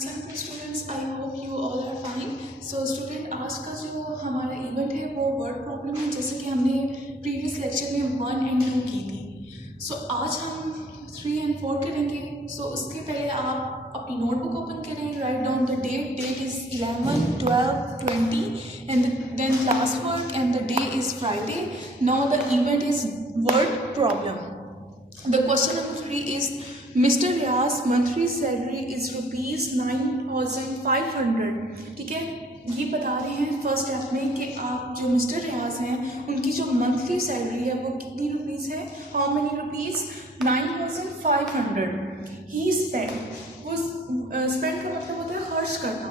अस्सलाम students, I hope you all are fine. So student, आज का जो हमारा इवेंट है वो वर्ड प्रॉब्लम है, जैसे कि हमने प्रीवियस लेक्चर में 1 और 2 की थी। सो आज हम 3 और 4 करेंगे। सो उसके पहले आप अपनी नोटबुक ओपन करें, right down the date is 11, 12, 20 and then last word and the day is Friday. Now the event is word problem. The question number 3 is Mr. Riaz monthly salary is ₹9,500। ठीक है, ये बता रहे हैं first step में कि आप जो मिस्टर रियाज हैं उनकी जो मंथली सैलरी है वो कितनी रुपीज़ है। How many rupees? 9,500। He spend, वो स्पेंड का मतलब होता है खर्च करना।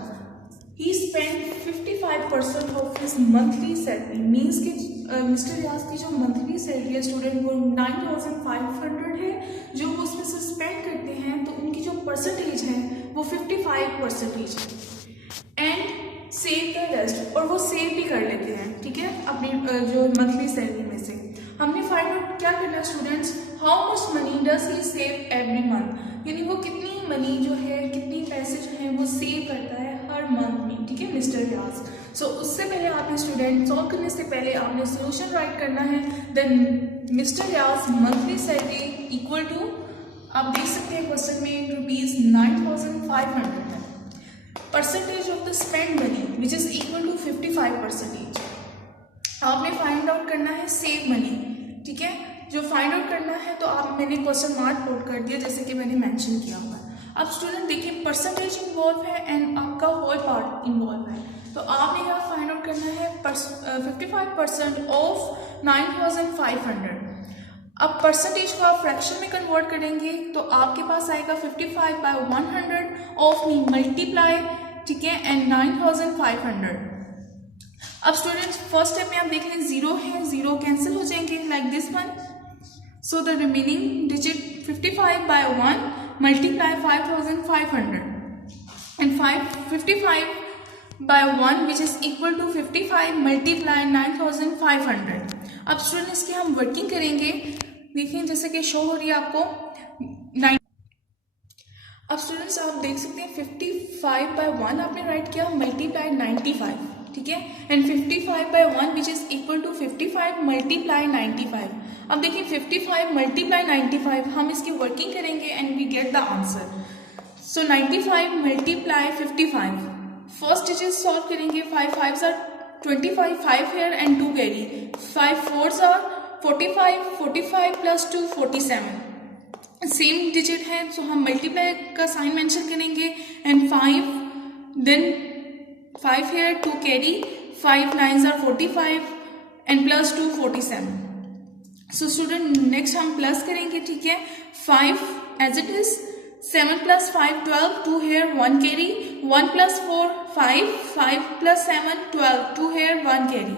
He spend 55% of his monthly salary. Means कि मिस्टर रियाज की जो मंथली सैलरी है स्टूडेंट वो 9,500 है, जो वो उसमें से स्पेंड करते हैं तो उनकी जो परसेंटेज है वो 55% है। एंड सेव द रेस्ट, और वो सेव भी कर लेते हैं, ठीक है, अपनी जो मंथली सैलरी में से। हमने फाइंड आउट क्या करना है students, how much money does he save every month, यानी वो कितनी मनी जो है, कितनी पैसे जो है वो सेव करता है हर मंथ में, ठीक है, मिस्टर रियाज। सो उससे पहले आपने स्टूडेंट सॉल्व करने से पहले आपने सोल्यूशन राइट करना है। Then mister Riyaz monthly salary equal to, आप देख सकते हैं क्वेश्चन में ₹9,500 है। Percentage of the spend money which is equal to 55%। आपने फाइंड आउट करना है सेव मनी, ठीक है। जो फाइंड आउट करना है तो मैंने क्वेश्चन मार्क पुट कर दिया जैसे कि मैंने मेंशन किया हुआ है। अब स्टूडेंट देखिए, परसेंटेज इन्वॉल्व है एंड आपका होल पार्ट इन्वॉल्व है, तो आपने यहाँ फाइंड आउट करना है 55% ऑफ 9,500। अब परसेंटेज को आप फ्रैक्शन में कन्वर्ट करेंगे तो आपके पास आएगा 55/100 ऑफ मल्टीप्लाई, ठीक है, एंड 9,500। अब स्टूडेंट्स फर्स्ट स्टेप में आप देख लें, जीरो है, जीरो कैंसिल हो जाएंगे like this one. So the remaining digit 55/1 multiply 5,500 and 55/1 which is equal to 55 multiply 9,500। अब स्टूडेंट इसकी हम वर्किंग करेंगे, देखिए जैसे कि शो हो रही है आपको 9। अब स्टूडेंट्स आप देख सकते हैं 55/1 आपने राइट किया, मल्टीप्लाई 95, ठीक है, and 55/1 which is equal to 55 multiply 95। अब देखिए 55 मल्टीप्लाई 95, हम इसकी वर्किंग करेंगे and we get the answer. So 95 multiply 55, first digit solve करेंगे, 5 5s are 25, 5 here and 2 carry, 5 4s are 45, 45 + 2 47, same डिजिट है तो हम मल्टीप्लाई का साइन मेंशन करेंगे and 5 then 5 here 2 carry, 5 9s are 45 and +2 47। So student next हम plus करेंगे, ठीक है, 5 as it is, 7 + 5 12, 2 here 1 carry, 1 + 4 5, 5 + 7 12, 2 here 1 carry,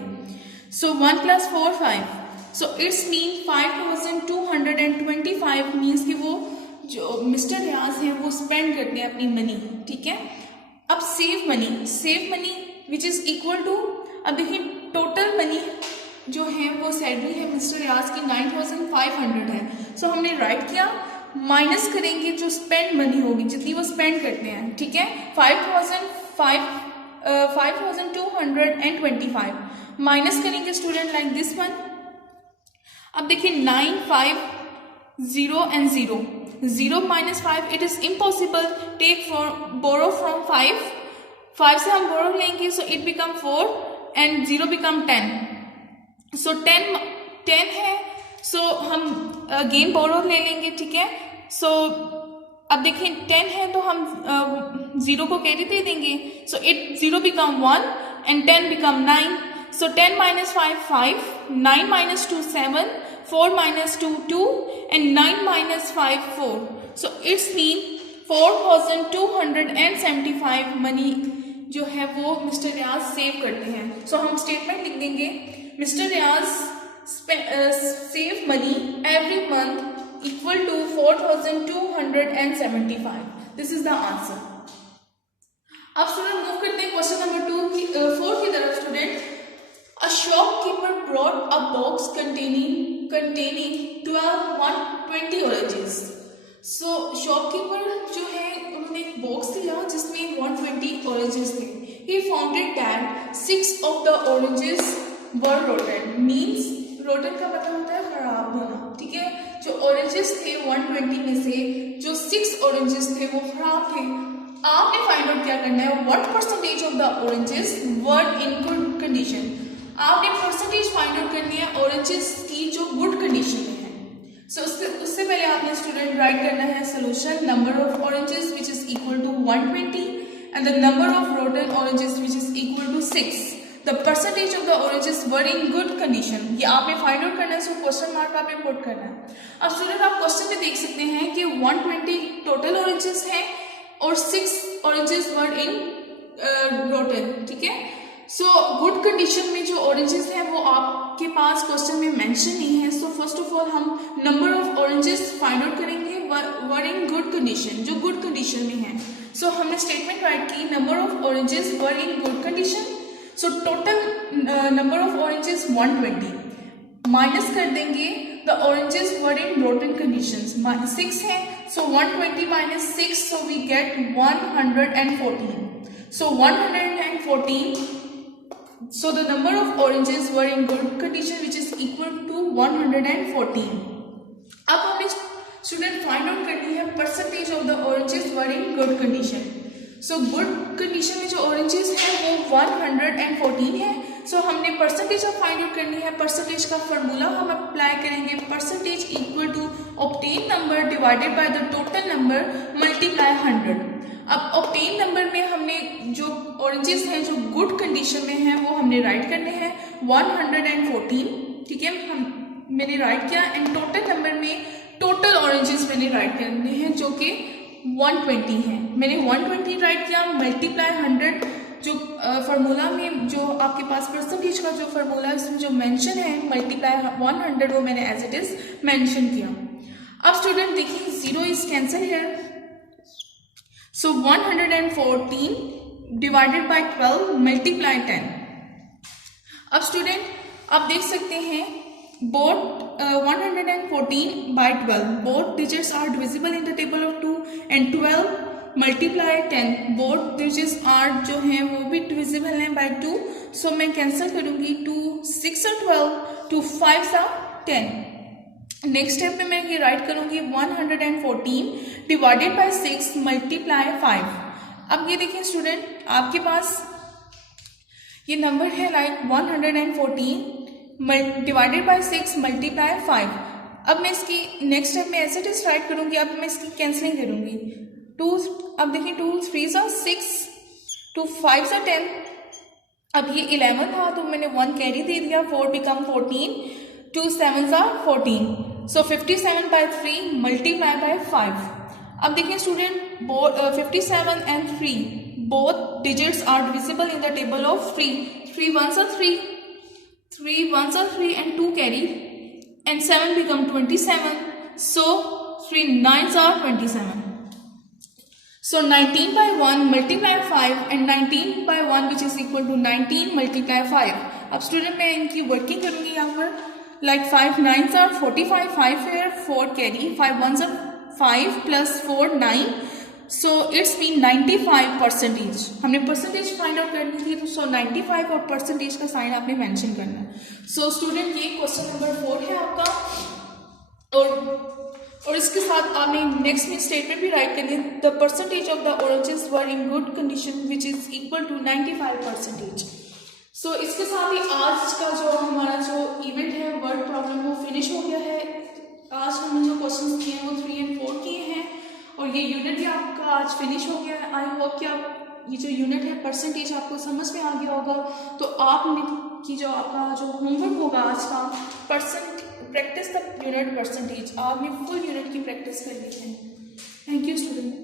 so 1 + 4 5। So it's mean 5,225 means कि वो जो मिस्टर रियाज हैं वो स्पेंड करते हैं अपनी मनी, ठीक है। अब save money which is equal to, अब देखिए टोटल मनी जो है वो सैलरी है मिस्टर रियाज की 9,500 है। सो हमने राइट किया, माइनस करेंगे जो स्पेंड मनी होगी, जितनी वो स्पेंड करते हैं, ठीक है, 5,225 माइनस करेंगे स्टूडेंट लाइक दिस वन। अब देखिए 9 5 0 and 0 0 - 5 it is impossible, take borrow from 5 से हम बोरो लेंगे, so it become 4 and 0 become 10। So 10 है, सो हम अगेन बोरो ले लेंगे, ठीक है। सो अब देखिए 10 है तो हम 0 को कैरी दे देंगे, सो 0 become 1 and 10 become 9। So 10 - 5 5, 9 - 2 7, 4 - 2 2 and 9 - 5 4। So it's mean 4,275 money जो है वो मिस्टर रियाज सेव करते हैं। सो हम स्टेटमेंट लिख देंगे, mister Riyaz save money every month equal to 4,275। This is the answer. अब स्टूडेंट मूव करते हैं क्वेश्चन नंबर 4 की तरफ। Student, a shopkeeper brought a box containing 12 120 oranges so shopkeeper जो है उन्होंने एक बॉक्स दिया जिसमें 120 ऑरेंजेस थे। He founded that 6 of the oranges were rotten. Means rotten का मतलब होता है खराब होना, ठीक है। जो ऑरेंजेस थे 120 में से जो 6 ऑरेंजेस थे वो खराब थे। आपने फाइंड आउट क्या करना है, what percentage of the oranges were in good condition. आपने परसेंटेज फाइंड आउट करनी है ऑरेंजेस की जो गुड कंडीशन में है। सो उससे पहले आपने स्टूडेंट राइट करना है solution, number of oranges which is equal to 120 and the number of rotten oranges which is equal to 6। The percentage of the oranges were in good condition, ये आपने find out करना है। So question mark आपने put करना है। अब student आप question में देख सकते हैं कि 120 टोटल ऑरेंजेस हैं और 6 ऑरेंजेस वर इन रोटन, ठीक है। सो गुड कंडीशन में जो ऑरेंजेस हैं वो आपके पास क्वेश्चन में मेंशन नहीं है। सो फर्स्ट ऑफ ऑल हम number of oranges find out करेंगे वर इन गुड कंडीशन, जो गुड कंडीशन में है। सो हमने स्टेटमेंट राइट की, number of oranges were in good condition. So total number of oranges 120, minus कर देंगे the oranges were in rotten condition 6 है। So 120 minus 6, so we get 114। So 114, so the number of oranges were in good condition which is equal to 114। अब हमें student find out करनी है percentage of the oranges were in good condition. So good condition में जो oranges है वो 114 है। So हमने परसेंटेज ऑफ फाइंड आउट करनी है। परसेंटेज का फॉर्मूला हम अप्लाई करेंगे, percentage equal to obtain number divided by the total number multiply 100। अब ऑब्टेन नंबर में हमने जो ऑरेंजेस हैं जो गुड कंडीशन में हैं वो हमने राइट करने हैं 114, ठीक है। मैंने राइट किया एंड टोटल नंबर में टोटल ऑरेंजेस मैंने राइट करने हैं जो कि 120 हैं। मैंने 120 राइट किया, मल्टीप्लाई 100, जो फार्मूला में जो आपके पास परसेंटेज का जो फार्मूला है उसमें जो मेंशन है मल्टीप्लाई 100 वो मैंने एज इट इज मेंशन किया। अब स्टूडेंट देखिए 0 is cancel here. So 114 divided by 12 multiply 10। अब स्टूडेंट आप देख सकते हैं both 114 by 12 both digits are divisible in the table of 2 and 12 multiply 10 both digits are जो हैं वो भी divisible हैं by 2। so मैं कैंसिल करूंगी 2 6 और 12, 2 5 और 10। नेक्स्ट स्टेप में मैं ये राइट करूंगी 114 डिवाइडेड बाय 6 मल्टीप्लाई 5। अब ये देखिए स्टूडेंट आपके पास ये नंबर है लाइक 114 डिवाइडेड बाय 6 मल्टीप्लाई 5। अब मैं इसकी नेक्स्ट स्टेप में ऐसे इज राइट करूंगी। अब मैं इसकी कैंसिलिंग करूंगी 2, अब देखिए 2 3 और 6, 2 5 और 10। अब ये 11 था तो मैंने 1 कैरी दे दिया, 4 become 14, 2 7 are 14। So 57 by 3 multiply by 5। अब देखिए student 57 and 3 both digits are divisible in the table of 3। 3 1s are 3, 3 1s are 3 and 2 carry and 7 become 27। so 3 9s are 27। so 19 by 1 multiply 5 and 19 by 1 which is equal to 19 multiply 5। अब student मैं इनकी working करूंगी यहाँ पर like 5 9s are 45, 5 here 4 carry, 5 1s are 5 plus 4 9, so it's mean 95%। हमने percentage find out करनी थी तो सो 95 और परसेंटेज का साइन आपने मेंशन करना है। सो स्टूडेंट ये क्वेश्चन नंबर 4 है आपका और इसके साथ आपने नेक्स्ट में स्टेटमेंट भी राइट करनी है, the percentage of the oranges were in good condition which is equal to 95%। So इसके साथ ही आज का जो हमारा जो इवेंट है वर्ड प्रॉब्लम वो फिनिश हो गया है। आज हमने जो क्वेश्चंस किए हैं वो 3 और 4 किए हैं और ये यूनिट भी आपका आज फिनिश हो गया है। आई होप कि आप ये जो यूनिट है परसेंटेज आपको समझ में आ गया होगा। तो आपने की जो आपका जो होमवर्क होगा आज का प्रैक्टिस द यूनिट परसेंटेज, आपने फुल यूनिट की प्रैक्टिस करनी है। Thank you student.